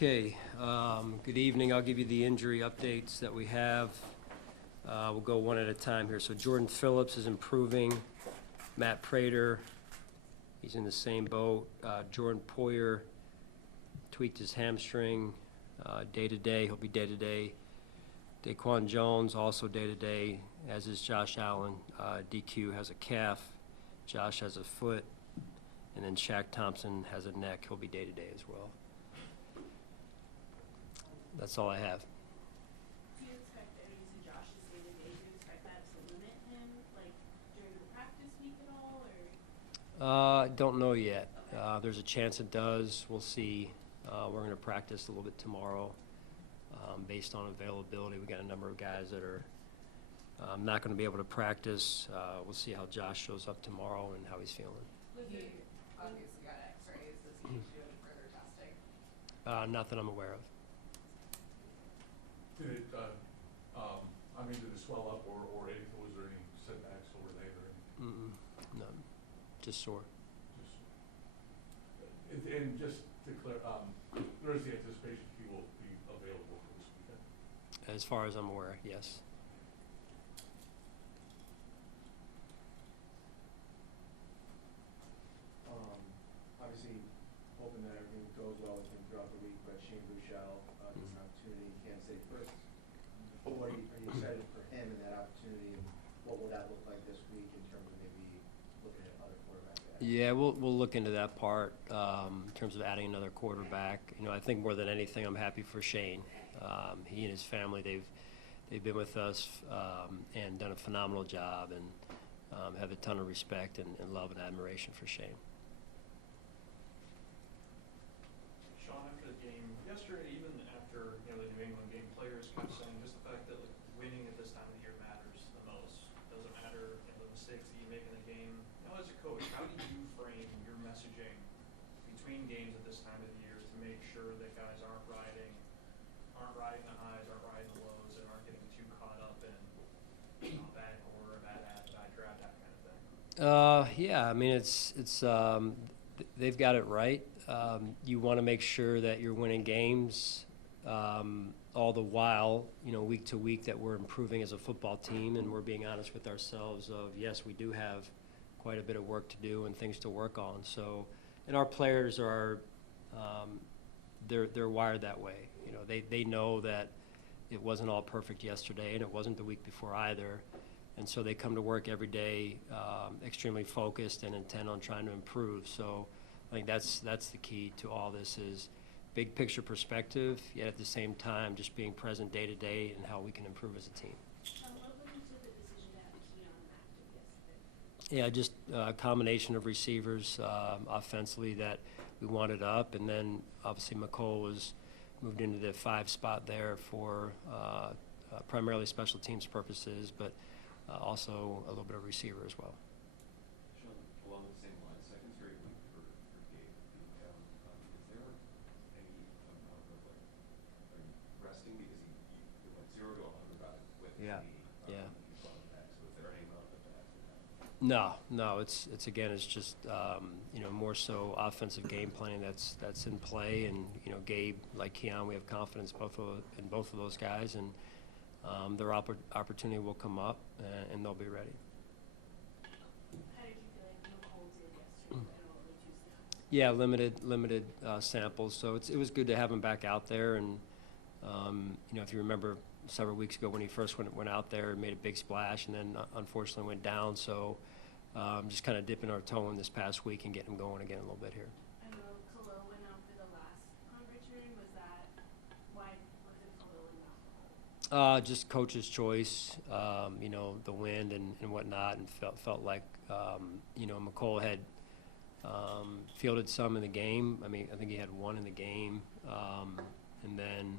Okay, good evening. I'll give you the injury updates that we have. We'll go one at a time here. So Jordan Phillips is improving. Matt Prater, he's in the same boat. Jordan Poyer tweaked his hamstring day-to-day. He'll be day-to-day. Daquan Jones also day-to-day, as is Josh Allen. DQ has a calf. Josh has a foot. And then Shaq Thompson has a neck. He'll be day-to-day as well. That's all I have. Do you expect, I mean, you said Josh is day-to-day, do you expect that to limit him, like, during the practice week at all, or? Don't know yet. Okay. There's a chance it does. We'll see. We're going to practice a little bit tomorrow based on availability. We got a number of guys that are not going to be able to practice. We'll see how Josh shows up tomorrow and how he's feeling. He obviously got x-rays. Does he need to do any further testing? Not that I'm aware of. Did it, did it swell up or anything? Was there any setbacks over there? None. Just sore. And just to clear, there is the anticipation he will be available for this weekend? As far as I'm aware, yes. Obviously, hoping that everything goes well with him throughout the week, but Shane Buechele gets an opportunity. You can't say first. What are you excited for him in that opportunity, and what will that look like this week in terms of maybe looking at other quarterbacks? Yeah, we'll look into that part in terms of adding another quarterback. You know, I think more than anything, I'm happy for Shane. He and his family, they've been with us and done a phenomenal job, and have a ton of respect and love and admiration for Shane. Sean, after the game yesterday, even after the New England game, players kept saying just the fact that winning at this time of the year matters the most. Doesn't matter the mistakes that you make in the game. Now, as a coach, how do you frame your messaging between games at this time of the year to make sure that guys aren't riding the highs, aren't riding the lows, and aren't getting too caught up in a bad quarter, a bad ad, bad draft, that kind of thing? Yeah, I mean, they've got it right. You want to make sure that you're winning games all the while, week to week, that we're improving as a football team, and we're being honest with ourselves of, yes, we do have quite a bit of work to do and things to work on. So, and our players are, they're wired that way. They know that it wasn't all perfect yesterday, and it wasn't the week before either. And so they come to work every day extremely focused and intent on trying to improve. So I think that's the key to all this is big picture perspective, yet at the same time just being present day to day and how we can improve as a team. What went into the decision to have Keon active yesterday? Yeah, just a combination of receivers offensively that we wanted up, and then obviously McCole was moved into the 5 spot there for primarily special teams purposes, but also a little bit of receiver as well. Sean, along the same line, second straight week for Gabe being down. Is there any amount of are you resting because he went 0 to 100 about it with his knee? Yeah. He's on the back. So is there any amount of that? No. It's just more so offensive game planning that's in play, and Gabe, like Keon, we have confidence in both of those guys, and their opportunity will come up, and they'll be ready. How did you feel like Nicole did yesterday? I know only 2 snaps. Yeah, limited samples, so it was good to have him back out there. And if you remember several weeks ago when he first went out there and made a big splash, and then unfortunately went down. So just kind of dipping our toe in this past week and getting him going again a little bit here. I know Khalil went out for the last return. Why wasn't Khalil and not Nicole? Just coach's choice, the wind and whatnot, and felt like McCole had fielded some in the game. I mean, I think he had 1 in the game, and then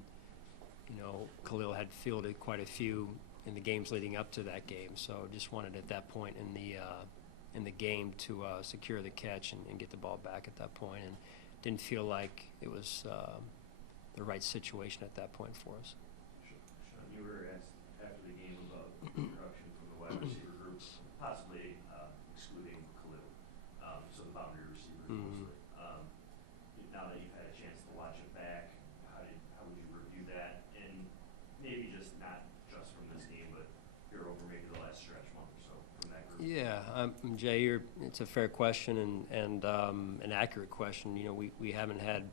Khalil had fielded quite a few in the games leading up to that game. So just wanted at that point in the game to secure the catch and get the ball back at that point, and didn't feel like it was the right situation at that point for us. Sean, you were asked after the game about production from the wide receiver group, possibly excluding Khalil, so the boundary receivers mostly. Now that you've had a chance to watch it back, Yeah, Jay, it's a fair question and an accurate question. You know, we haven't had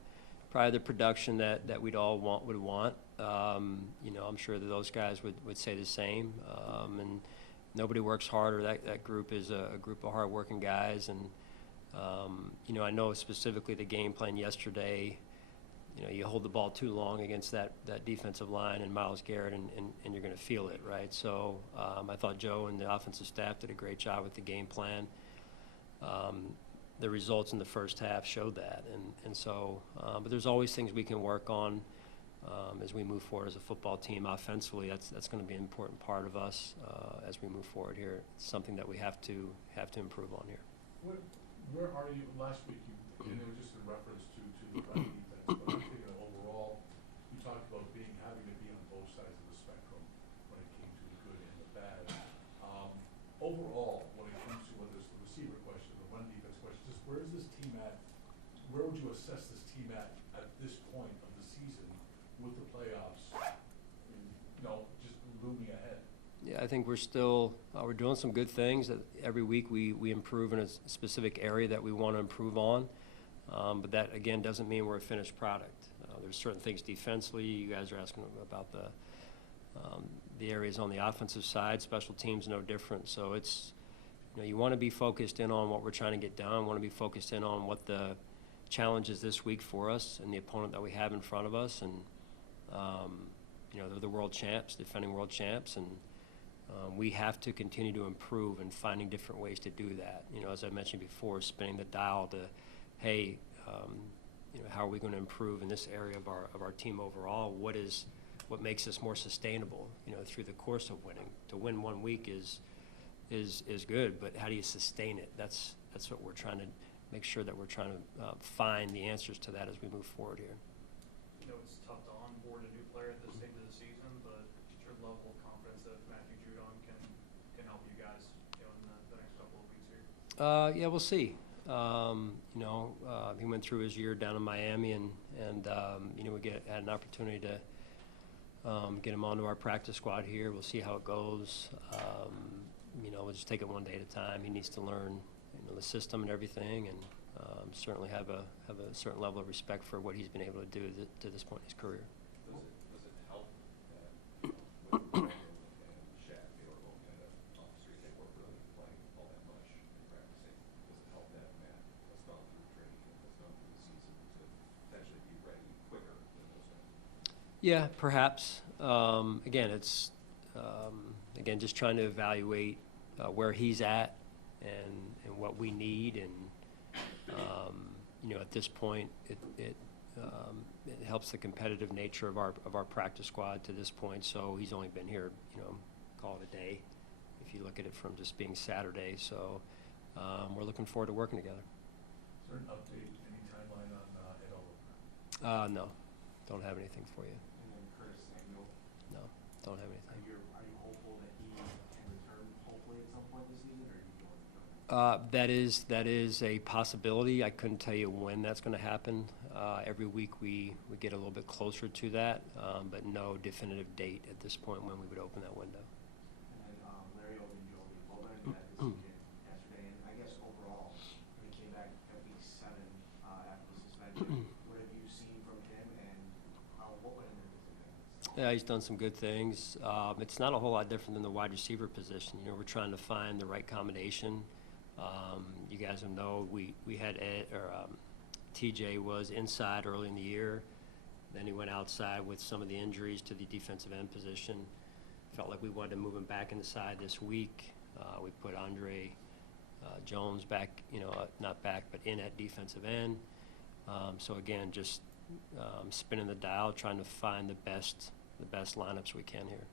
probably the production that would want. You know, I'm sure that those guys would say the same. And nobody works harder. That group is a group of hardworking guys. And, you know, I know specifically the game plan yesterday, you know, you hold the ball too long against that defensive line and Myles Garrett, and you're going to feel it, right? So I thought Joe and the offensive staff did a great job with the game plan. The results in the first half showed that, and so, but there's always things we can work on as we move forward as a football team. Offensively, that's going to be an important part of us as we move forward here. It's something that we have to improve on here. Where are you, last week, and it was just in reference to the run defense, but I'm thinking overall, you talked about having to be on both sides of the spectrum when it came to the good and the bad. Overall, when it comes to whether it's the receiver question, the run defense question, just where is this team at? Where would you assess this team at this point of the season with the playoffs, you know, just looming ahead? Yeah, I think we're still we're doing some good things. Every week we improve in a specific area that we want to improve on, but that again doesn't mean we're a finished product. There's certain things defensively. You guys are asking about the areas on the offensive side. Special teams no different. So it's, you know, you want to be focused in on what we're trying to get done. Want to be focused in on what the challenge is this week for us and the opponent that we have in front of us. And you know, they're the world champs, defending world champs, and we have to continue to improve and finding different ways to do that. You know, as I mentioned before, spinning the dial to, hey, you know, how are we going to improve in this area of our team overall? What makes us more sustainable? You know, through the course of winning. To win one week is good, but how do you sustain it? That's what we're trying to make sure that we're trying to find the answers to that as we move forward here. You know, it's tough to onboard a new player at this stage of the season, but your level of confidence that Matthew Judon can help you guys, you know, in the next couple of weeks here? Yeah, we'll see. You know, he went through his year down in Miami, and you know, we had an opportunity to get him onto our practice squad here. We'll see how it goes. You know, we'll just take it one day at a time. He needs to learn, you know, the system and everything, and certainly have a certain level of respect for what he's been able to do to this point in his career. Does it help that, you know, when and Shaq, they were both kind of off the street, they weren't really playing all that much and practicing? Does it help that Matt has gone through training and has gone through the season to potentially be ready quicker than those guys? Yeah, perhaps. Again, it's again just trying to evaluate where he's at and what we need, and you know, at this point, it helps the competitive nature of our practice squad to this point. So he's only been here, you know, call it a day, if you look at it from just being Saturday. So we're looking forward to working together. Is there an update, any timeline on Ed Oliver? No, don't have anything for you. And then Curtis Samuel, No, don't have anything. are you hopeful that he can return hopefully at some point this season, or are you going to That is a possibility. I couldn't tell you when that's going to happen. Every week we get a little bit closer to that, but no definitive date at this point when we would open that window. And then Larry Ogunjobi, opening that this weekend yesterday, and I guess overall, when he came back at week 7 after the suspension, what have you seen from him, and what went into this? Yeah, he's done some good things. It's not a whole lot different than the wide receiver position. You know, we're trying to find the right combination. You guys will know we had TJ was inside early in the year. Then he went outside with some of the injuries to the defensive end position. Felt like we wanted to move him back inside this week. We put Andre Jones back, you know, not back, but in at defensive end. So again, just spinning the dial, trying to find the best lineups we can here.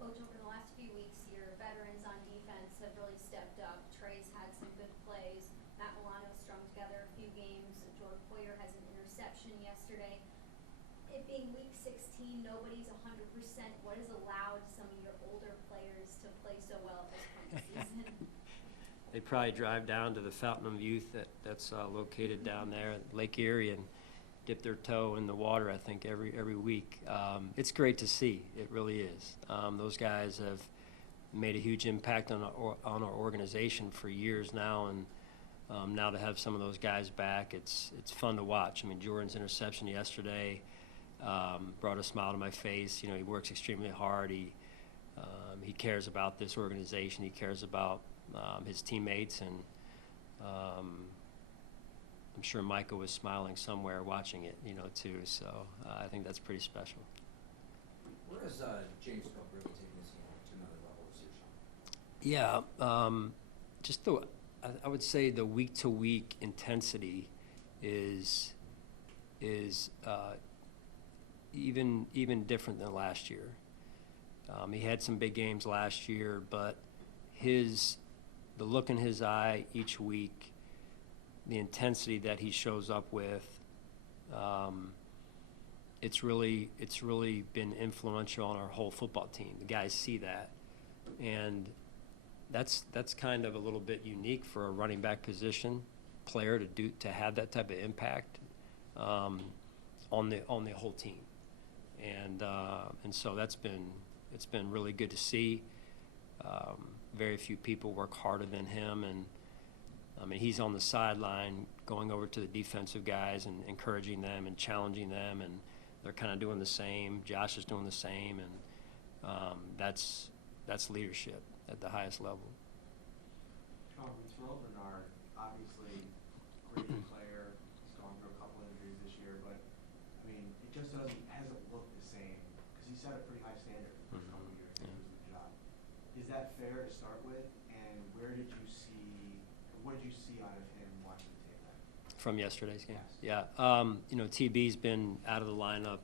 Coach, over the last few weeks, your veterans on defense have really stepped up. Trey's had some good plays. Matt Milano strung together a few games. Jordan Poyer has an interception yesterday. It being week 16, nobody's 100%. What has allowed some of your older players to play so well at this point in the season? They probably drive down to the Fountain of Youth that's located down there at Lake Erie and dip their toe in the water, I think, every week. It's great to see. It really is. Those guys have made a huge impact on our organization for years now, and now to have some of those guys back, it's fun to watch. I mean, Jordan's interception yesterday brought a smile to my face. You know, he works extremely hard. He cares about this organization. He cares about his teammates, and I'm sure Micah was smiling somewhere watching it, you know, too. So I think that's pretty special. Where does James Cook really take this game to another level this year, Sean? Yeah, just I would say the week-to-week intensity is even different than last year. He had some big games last year, but the look in his eye each week, the intensity that he shows up with, it's really been influential on our whole football team. The guys see that, and that's kind of a little bit unique for a running back position player to have that type of impact on the whole team, and so it's been really good to see. Very few people work harder than him, and I mean, he's on the sideline going over to the defensive guys and encouraging them and challenging them, and they're kind of doing the same. Josh is doing the same, and that's leadership at the highest level. Sean, Rich Bernard, obviously great player. He's gone through a couple injuries this year, but I mean, it just hasn't looked the same because he set a pretty high standard for the first couple of years when he was in the job. Is that fair to start with? And what did you see out of him watching the tape then? From yesterday's game? Yes. Yeah. You know, TB's been out of the lineup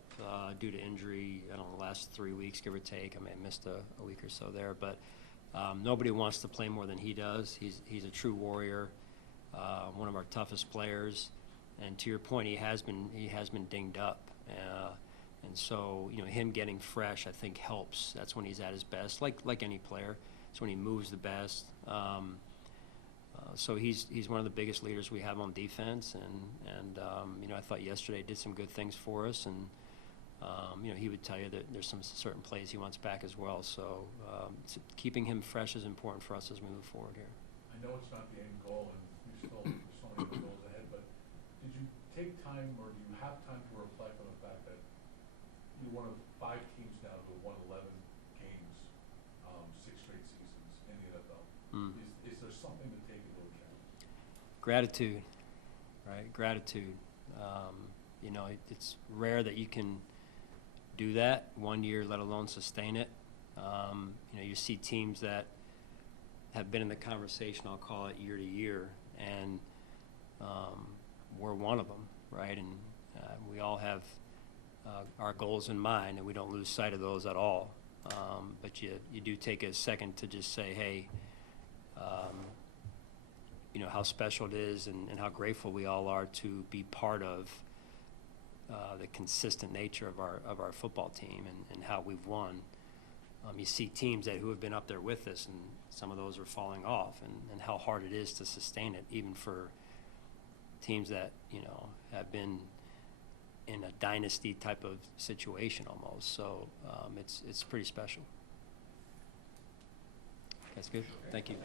due to injury, I don't know, the last 3 weeks, give or take. I may have missed a week or so there, but nobody wants to play more than he does. He's a true warrior, one of our toughest players. And to your point, he has been dinged up. And so, you know, him getting fresh, I think, helps. That's when he's at his best, like any player. It's when he moves the best. So he's one of the biggest leaders we have on defense, and you know, I thought yesterday did some good things for us, and you know, he would tell you that there's some certain plays he wants back as well. So keeping him fresh is important for us as we move forward here. I know it's not the end goal, and there's so many goals ahead, but did you take time, or do you have time to reflect on the fact that you're one of 5 teams now to have won 11 games, 6 straight seasons in the NFL? Is there something to take into account? Gratitude, right? Gratitude. You know, it's rare that you can do that 1 year, let alone sustain it. You know, you see teams that have been in the conversation, I'll call it year to year, and we're one of them, right? And we all have our goals in mind, and we don't lose sight of those at all. But you do take a second to just say, hey, you know, how special it is and how grateful we all are to be part of the consistent nature of our football team and how we've won. You see teams who have been up there with us, and some of those are falling off, and how hard it is to sustain it, even for teams that, you know, have been in a dynasty type of situation almost. So it's pretty special. That's good. Thank you.